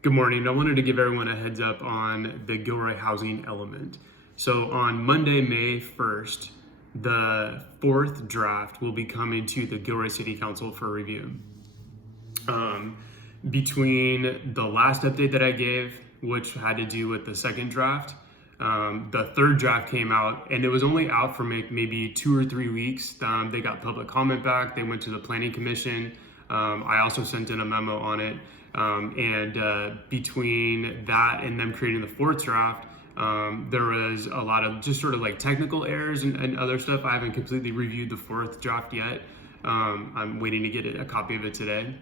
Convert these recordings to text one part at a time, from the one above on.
Good morning. I wanted to give everyone a heads up on the Gilroy housing element. So on Monday, May 1st, the fourth draft will be coming to the Gilroy City Council for review. Between the last update that I gave, which had to do with the second draft, the third draft came out, and it was only out for maybe 2 or 3 weeks. They got public comment back. They went to the Planning Commission. I also sent in a memo on it. Between that and them creating the fourth draft, there was a lot of just sort of like technical errors and other stuff. I haven't completely reviewed the fourth draft yet. I'm waiting to get a copy of it today.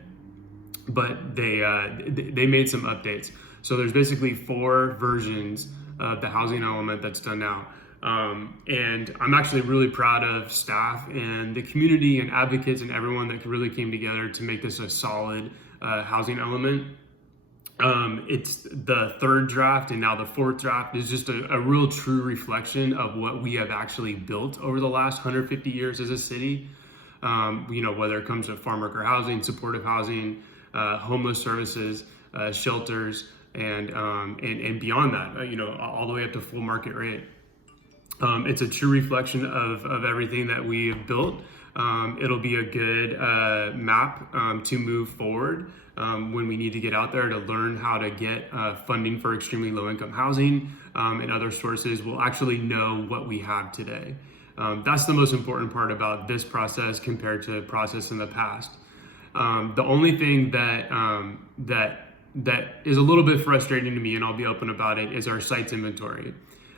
But they made some updates. So there's basically 4 versions of the housing element that's done now. And I'm actually really proud of staff and the community and advocates and everyone that really came together to make this a solid housing element. It's the third draft and now the fourth draft is just a real true reflection of what we have actually built over the last 150 years as a city. Whether it comes to farm worker housing, supportive housing, homeless services, shelters, and beyond that, all the way up to full market rate. It's a true reflection of everything that we have built. It'll be a good map to move forward when we need to get out there to learn how to get funding for extremely low income housing and other sources. We'll actually know what we have today. That's the most important part about this process compared to the process in the past. The only thing that is a little bit frustrating to me, and I'll be open about it, is our sites inventory.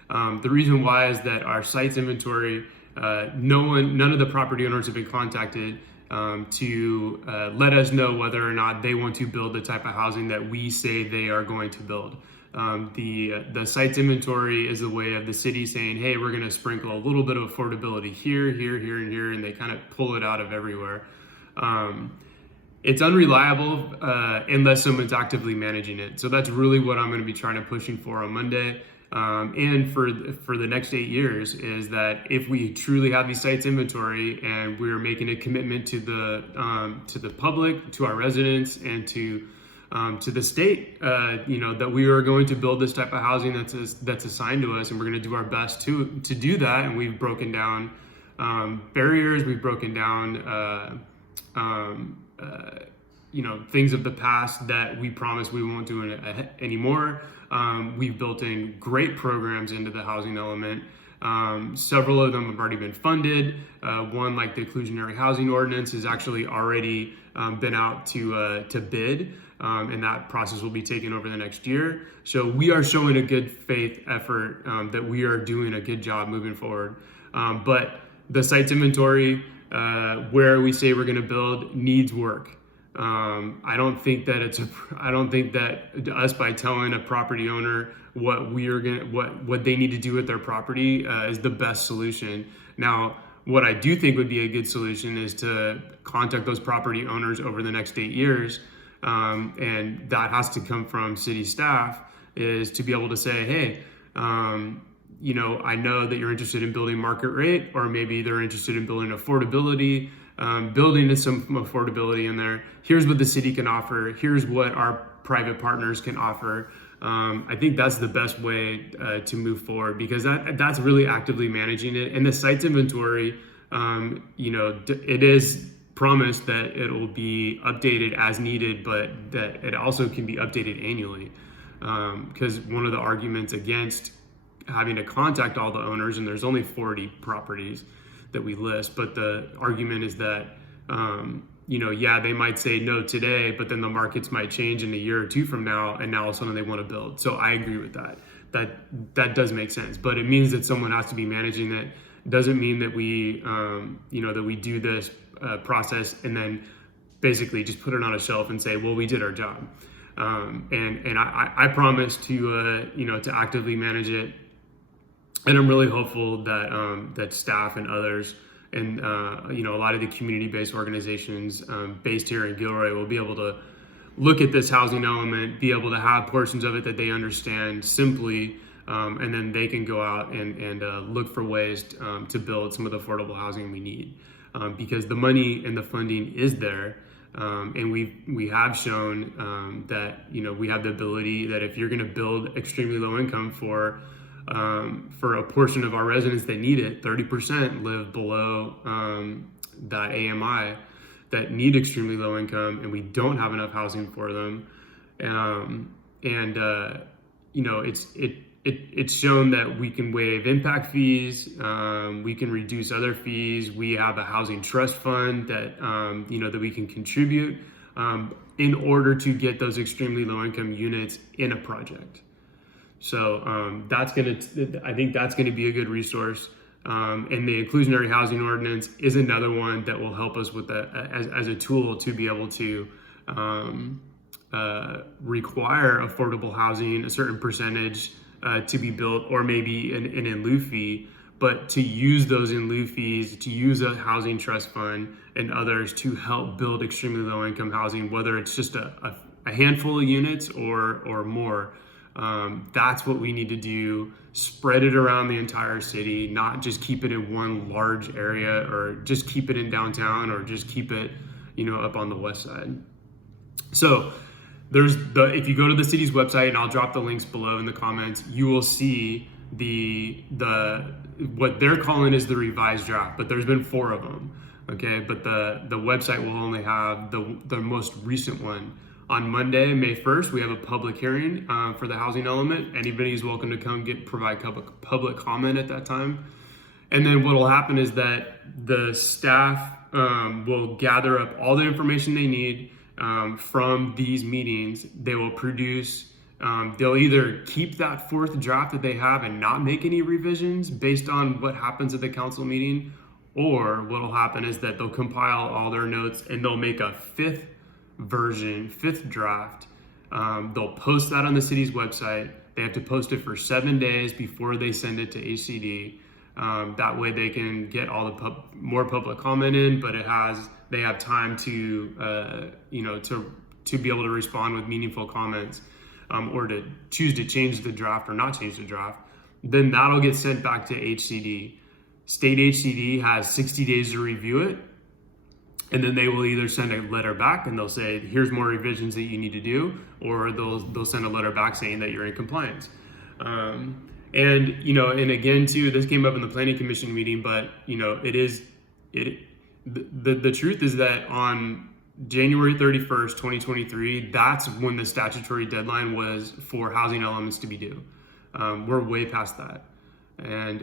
The reason why is that our sites inventory, none of the property owners have been contacted to let us know whether or not they want to build the type of housing that we say they are going to build. The sites inventory is a way of the city saying, hey, we're going to sprinkle a little bit of affordability here, here, here, and here, and they kind of pull it out of everywhere. It's unreliable unless someone's actively managing it. So that's really what I'm going to be trying to pushing for on Monday. And for the next 8 years is that if we truly have these sites inventory and we're making a commitment to the public, to our residents, and to the state, that we are going to build this type of housing that's assigned to us, and we're going to do our best to do that. And we've broken down barriers, we've broken down things of the past that we promised we won't do anymore. We've built in great programs into the housing element. Several of them have already been funded. One, like the inclusionary housing ordinance, has actually already been out to bid, and that process will be taken over the next year. So we are showing a good faith effort that we are doing a good job moving forward. But the sites inventory, where we say we're going to build, needs work. I don't think that us by telling a property owner what they need to do with their property is the best solution. Now, what I do think would be a good solution is to contact those property owners over the next 8 years, and that has to come from city staff, is to be able to say, hey, I know that you're interested in building market rate, or maybe they're interested in building affordability, building some affordability in there. Here's what the city can offer. Here's what our private partners can offer. I think that's the best way to move forward, because that's really actively managing it. And the sites inventory, it is promised that it will be updated as needed, but that it also can be updated annually. Because one of the arguments against having to contact all the owners, and there's only 40 properties that we list, but the argument is that they might say no today, but then the markets might change in a year or 2 from now, and now all of a sudden they want to build. So I agree with that. That does make sense, but it means that someone has to be managing it. Doesn't mean that we that we do this process and then basically just put it on a shelf and say, well, we did our job. And I promise to actively manage it. And I'm really hopeful that staff and others and a lot of the community-based organizations based here in Gilroy will be able to look at this housing element, be able to have portions of it that they understand simply, and then they can go out and look for ways to build some of the affordable housing we need, because the money and the funding is there. And we have shown that, you know, we have the ability that if you're going to build extremely low income for a portion of our residents that need it, 30% live below that AMI that need extremely low income, and we don't have enough housing for them. You know, it's shown that we can waive impact fees, we can reduce other fees. We have a housing trust fund that you know, that we can contribute in order to get those extremely low income units in a project. So I think that's gonna be a good resource. And the inclusionary housing ordinance is another one that will help us with that as a tool to be able to require affordable housing, a certain percentage to be built, or maybe an in lieu fee, but to use those in lieu fees, to use a housing trust fund and others to help build extremely low income housing, whether it's just a handful of units or more. That's what we need to do. Spread it around the entire city, not just keep it in one large area, or just keep it in downtown, or just keep it, you know, up on the west side. So if you go to the city's website, and I'll drop the links below in the comments, you will see the what they're calling is the revised draft, but there's been 4 of them. Okay, but the website will only have the most recent one. On Monday, May 1st, we have a public hearing for the housing element. Anybody is welcome to come provide public comment at that time. And then what will happen is that the staff will gather up all the information they need from these meetings. They will produce, they'll either keep that 4th draft that they have and not make any revisions based on what happens at the council meeting, or what will happen is that they'll compile all their notes and they'll make a 5th draft. They'll post that on the city's website. They have to post it for 7 days before they send it to HCD. That way they can get all the more public comment in, but they have time to you know, to be able to respond with meaningful comments, or to choose to change the draft or not change the draft. Then that'll get sent back to HCD. State HCD has 60 days to review it. And then they will either send a letter back and they'll say, here's more revisions that you need to do, or they'll send a letter back saying that you're in compliance. And, you know, and again, too, this came up in the planning commission meeting, but, you know, the truth is that on January 31st, 2023, that's when the statutory deadline was for housing elements to be due. We're way past that. And,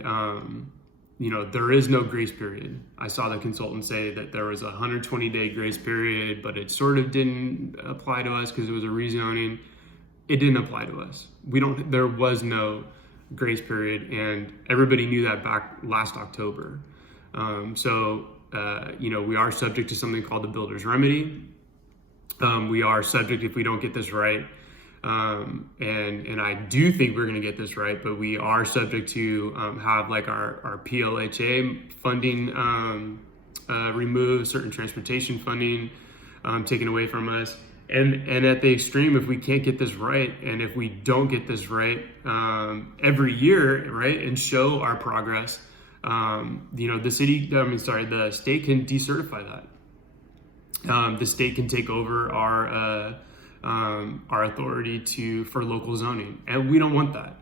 you know, there is no grace period. I saw the consultant say that there was a 120-day grace period, but it sort of didn't apply to us because it was a rezoning. It didn't apply to us. There was no grace period, and everybody knew that back last October. You know, we are subject to something called the builder's remedy. We are subject if we don't get this right. And I do think we're going to get this right, but we are subject to have like our PLHA funding removed, certain transportation funding taken away from us. And at the extreme, if we can't get this right, and if we don't get this right every year, right, and show our progress, you know, the state can decertify that. The state can take over our authority for local zoning, and we don't want that.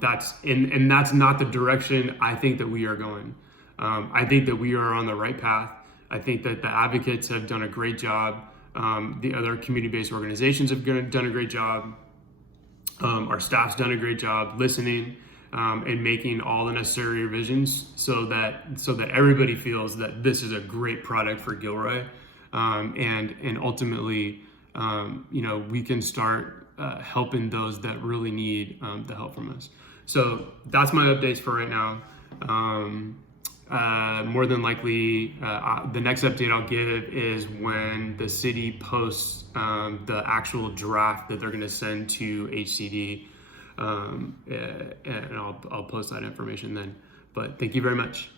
That's not the direction I think that we are going. I think that we are on the right path. I think that the advocates have done a great job. The other community-based organizations have done a great job. Our staff's done a great job listening and making all the necessary revisions so that everybody feels that this is a great product for Gilroy, and ultimately, you know, we can start helping those that really need the help from us. So that's my updates for right now. More than likely, the next update I'll give is when the city posts the actual draft that they're going to send to HCD, and I'll post that information then. But thank you very much.